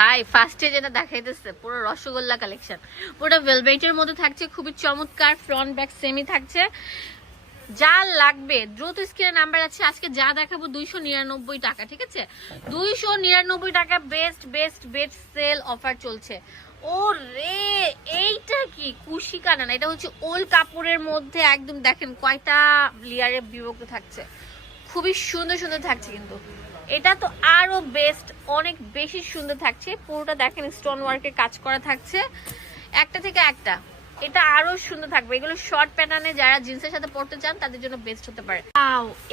ভাই ফার্স্টে যেটা দেখাইতেছে পুরো রসগোল্লা কালেকশন, পুরো ভেলভেটের মধ্যে থাকছে, খুবই চমৎকার, ফ্রন্ট ব্যাক সেমি থাকছে। যা লাগবে দ্রুত স্ক্রিনে নাম্বার আছে। আজকে যা দেখাবো 299 টাকা, ঠিক আছে? 299 টাকা best best best sale offer চলছে। ও রে, এইটা কি কুশি কানা না, এটা হচ্ছে ওল কাপড়ের মধ্যে একদম দেখেন কয়টা লেয়ারে বিভক্ত থাকছে, খুবই সুন্দর সুন্দর থাকছে। কিন্তু এটা তো আরো বেস্ট, অনেক বেশি সুন্দর থাকছে। পুরোটা দেখেন স্টোন ওয়ার্কের কাজ করা থাকছে, একটা থেকে একটা। এটা আরো সুন্দর থাকবে। এগুলো শর্ট প্যাটার্নে যারা জিন্সের সাথে পরতে চান তাদের জন্য বেস্ট হতে পারে।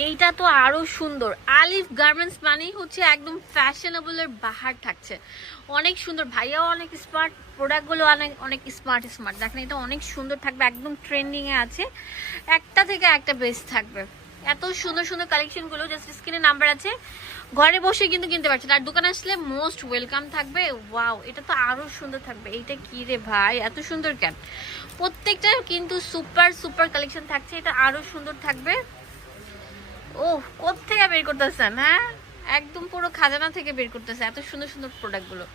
এইটা তো আরো সুন্দর। আলিফ গার্মেন্টস মানেই হচ্ছে একদম ফ্যাশনেবলের বাহার থাকছে, অনেক সুন্দর। ভাইয়াও অনেক স্মার্ট, প্রোডাক্টগুলো অনেক অনেক স্মার্ট স্মার্ট। দেখেন এটা অনেক সুন্দর থাকবে, একদম ট্রেন্ডিং এ আছে, একটা থেকে একটা বেস্ট থাকবে। এত সুন্দর সুন্দর কালেকশন গুলো জাস্ট স্ক্রিনে নাম্বার আছে, ঘরে বসে কিন্তু কিনতে পারছেন। আর দোকানে আসলে মোস্ট ওয়েলকাম থাকবে। ওয়াও, এটা তো আরো সুন্দর থাকবে। এইটা কি রে ভাই, এত সুন্দর কেন? প্রত্যেকটা কিন্তু সুপার সুপার কালেকশন থাকছে, এটা আরো সুন্দর থাকবে। ও কোত্থেকে বের করতেছেন? হ্যাঁ, একদম পুরো খাজানা থেকে বের করতেছে এত সুন্দর সুন্দর প্রোডাক্ট গুলো।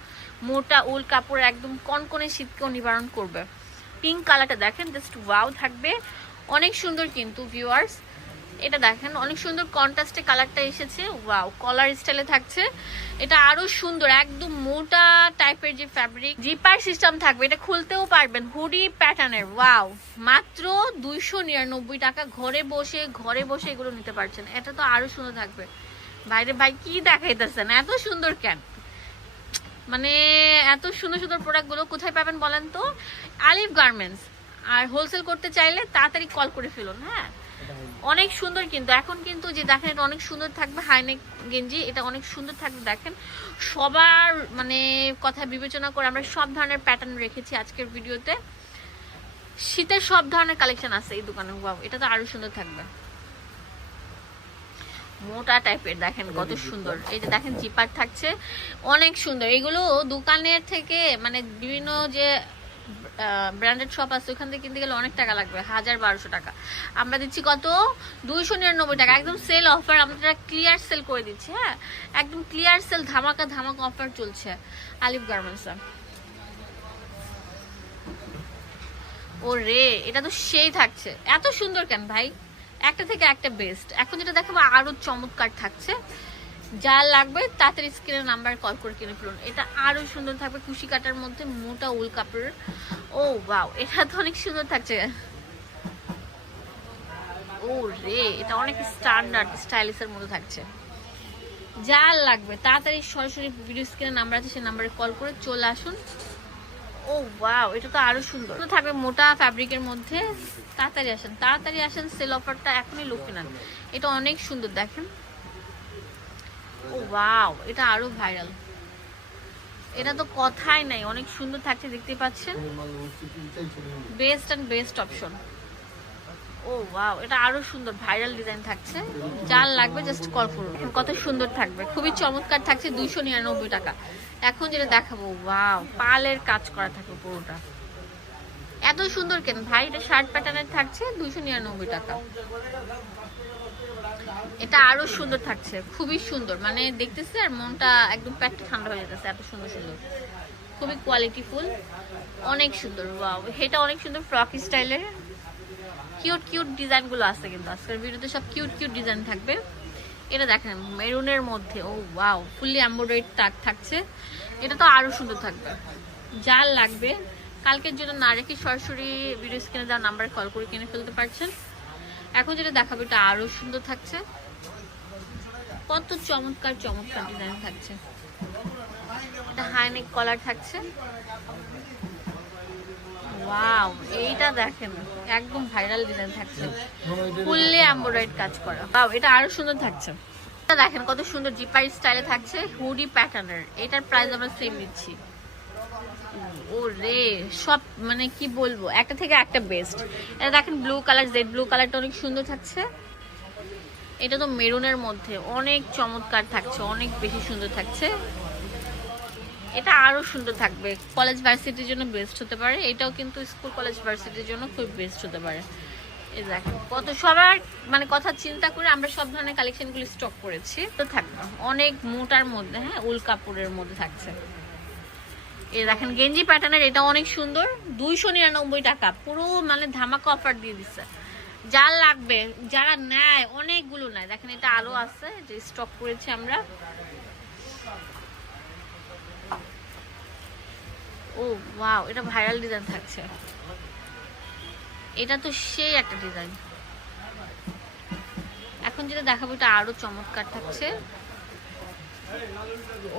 মোটা উল কাপড়, একদম কনকনে শীতকেও নিবারণ করবে। পিঙ্ক কালারটা দেখেন, জাস্ট ওয়াও থাকবে, অনেক সুন্দর কিন্তু ভিউয়ার্স। এটা দেখেন অনেক সুন্দর কন্ট্রাস্টে কালারটা এসেছে, ওয়াও, কলার স্টাইলে থাকছে। এটা আরো সুন্দর, একদম মোটা টাইপের যে ফ্যাব্রিক, জিপার সিস্টেম থাকবে, এটা খুলতেও পারবেন, হুডি প্যাটার্নের। ওয়াও, মাত্র 299 টাকা। ঘরে বসে এগুলো নিতে পারছেন। এটা তো আরো সুন্দর থাকবে। বাইরে ভাই কি দেখাইতেছেন, এত সুন্দর কেন? মানে এত সুন্দর সুন্দর প্রোডাক্ট গুলো কোথায় পাবেন বলেন তো? আলিফ গার্মেন্টস। আর হোলসেল করতে চাইলে তাড়াতাড়ি কল করে ফেলুন। হ্যাঁ, অনেক সুন্দর কিন্তু এখন কিন্তু যে দেখেন এটা অনেক সুন্দর থাকবে, হাইনেক গেঞ্জি, এটা অনেক সুন্দর থাকবে। দেখেন সবার মানে কথা বিবেচনা করে আমরা সব ধরনের প্যাটার্ন রেখেছি আজকের ভিডিওতে। শীতের সব ধরনের কালেকশন আছে এই দোকানে। ওয়াও, এটা তো আরো সুন্দর থাকবে, মোটা টাইপের। দেখেন কত সুন্দর, এই যে দেখেন জিপার থাকছে, অনেক সুন্দর। এগুলো দোকানের থেকে মানে বিভিন্ন যে ব্র্যান্ডেড শপ আছে ওখান থেকে কিনতে গেলে অনেক টাকা লাগবে, 1000-1200 টাকা। আমরা দিচ্ছি কত? 299 টাকা। একদম সেল অফার, আমরা ক্লিয়ার সেল করে দিচ্ছি। হ্যাঁ, একদম ক্লিয়ার সেল, ধামাকা ধামাকা অফার চলছে আলিফ গার্মেন্টসে। ও রে, এটা তো সেই থাকছে, এত সুন্দর কেন ভাই? একটা থেকে একটা বেস্ট। এখন যেটা দেখাবো আরো চমৎকার থাকছে। যা লাগবে তাড়াতাড়ি স্ক্রিনের নাম্বার কল করে কিনে ফেলুন। এটা আরো সুন্দর থাকবে, কুশি কাটার মধ্যে মোটা উল কাপড়ের। ও ওয়াও, এটা তো অনেক সুন্দর থাকছে। ও রে, এটা অনেক স্ট্যান্ডার্ড স্টাইলিশের মধ্যে থাকছে। যা লাগবে তাড়াতাড়ি সরাসরি ভিডিও স্ক্রিনের নাম্বার আছে, সেই নাম্বারে কল করে চলে আসুন। ও ওয়াও, এটা তো আরো সুন্দর থাকবে, মোটা ফ্যাব্রিকের মধ্যে। তাড়াতাড়ি আসেন, সেল অফারটা এখনই লুকিয়ে নেন। এটা অনেক সুন্দর দেখেন। ও ওয়াও, এটা আরো ভাইরাল, এটা তো কথাই নাই, অনেক সুন্দর থাকছে, দেখতে পাচ্ছেন। Best and best option. ও ওয়াও, এটা আরো সুন্দর ভাইরাল ডিজাইন থাকছে। যার লাগবে জাস্ট কল করুন। কত সুন্দর থাকবে, খুবই চমৎকার থাকছে। 299 টাকা। এখন যেটা দেখাবো, ওয়াও, পালের কাজ করা থাকবে পুরোটা। এত সুন্দর কেন ভাই? এটা শার্ট প্যাটার্নের থাকছে, 299 টাকা। এটা আরো সুন্দর থাকছে, খুবই সুন্দর, মানে দেখতেছি আর মনটা একদম পেটটা ঠান্ডা হয়ে যেতেছে। এত সুন্দর সুন্দর, খুবই কোয়ালিটিফুল, অনেক সুন্দর। ওয়াও, এটা অনেক সুন্দর ফ্রক স্টাইলের। কিউট কিউট ডিজাইন গুলো আছে কিন্তু আজকের ভিডিওতে, সব কিউট কিউট ডিজাইন থাকবে। এটা দেখেন মেরুনের মধ্যে, ও ওয়াও, ফুললি এমব্রয়ডারি তাক থাকছে। এটা তো আরো সুন্দর থাকবে। যার লাগবে কালকের জন্য না রেখে সরাসরি ভিডিও স্ক্রিনে দেওয়া নাম্বারে কল করে কিনে ফেলতে পারছেন। এখন যেটা দেখাবো এটা আরো সুন্দর থাকছে, কত চমৎকার চমৎকার ডিজাইন থাকছে। এটা হাইনেক কলার থাকছে। ওয়াও, এইটা দেখেন একদম ভাইরাল ডিজাইন থাকছে, ফুললি এমব্রয়ডারি কাজ করা। ওয়াও, এটা আরো সুন্দর থাকছে। এটা দেখেন কত সুন্দর জিপার স্টাইলে থাকছে, হুডি প্যাটার্নের। এটার প্রাইস আমরা সেম দিচ্ছি। ও রে, সব মানে কি বলবো, একটা থেকে একটা বেস্ট। এটা দেখেন ব্লু কালার, জেড ব্লু কালারটা অনেক সুন্দর থাকছে। এটা তো মেরুনের মধ্যে অনেক চমৎকার থাকছে, অনেক বেশি সুন্দর থাকছে। এটা আরো সুন্দর থাকবে, কলেজ ভার্সিটির জন্য বেস্ট হতে পারে। এটাও কিন্তু স্কুল কলেজ ভার্সিটির জন্য খুব বেস্ট হতে পারে। এই দেখেন কত সবার মানে কথা চিন্তা করে আমরা সব ধরনের কালেকশনগুলো স্টক করেছি। তো থাকবে অনেক মোটার মধ্যে, হ্যাঁ, উল কাপড়ের মধ্যে থাকছে। এই দেখেন গেঞ্জি প্যাটার্নের, এটা অনেক সুন্দর, 299 টাকা, পুরো মানে ধামাকা অফার দিয়ে দিচ্ছে। যার লাগবে, যারা নেয়, অনেকগুলো নেয়। দেখেন এটা আরো আছে, যে স্টক করেছি আমরা। ও ওয়াও, এটা ভাইরাল ডিজাইন থাকছে, এটা তো সেই একটা ডিজাইন। এখন যেটা দেখাবো এটা আরো চমৎকার থাকছে।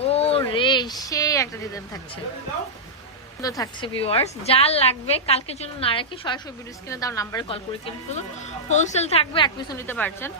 ও রে, সেই একটা ডিজাইন থাকছে, সুন্দর থাকছে ভিউয়ার্স। যার লাগবে কালকের জন্য না রাখি, সরাসরি ভিডিও স্ক্রিনে দাও নাম্বারে কল করে কিনে ফেলুন। হোলসেল থাকবে, এক পিছু নিতে পারছেন।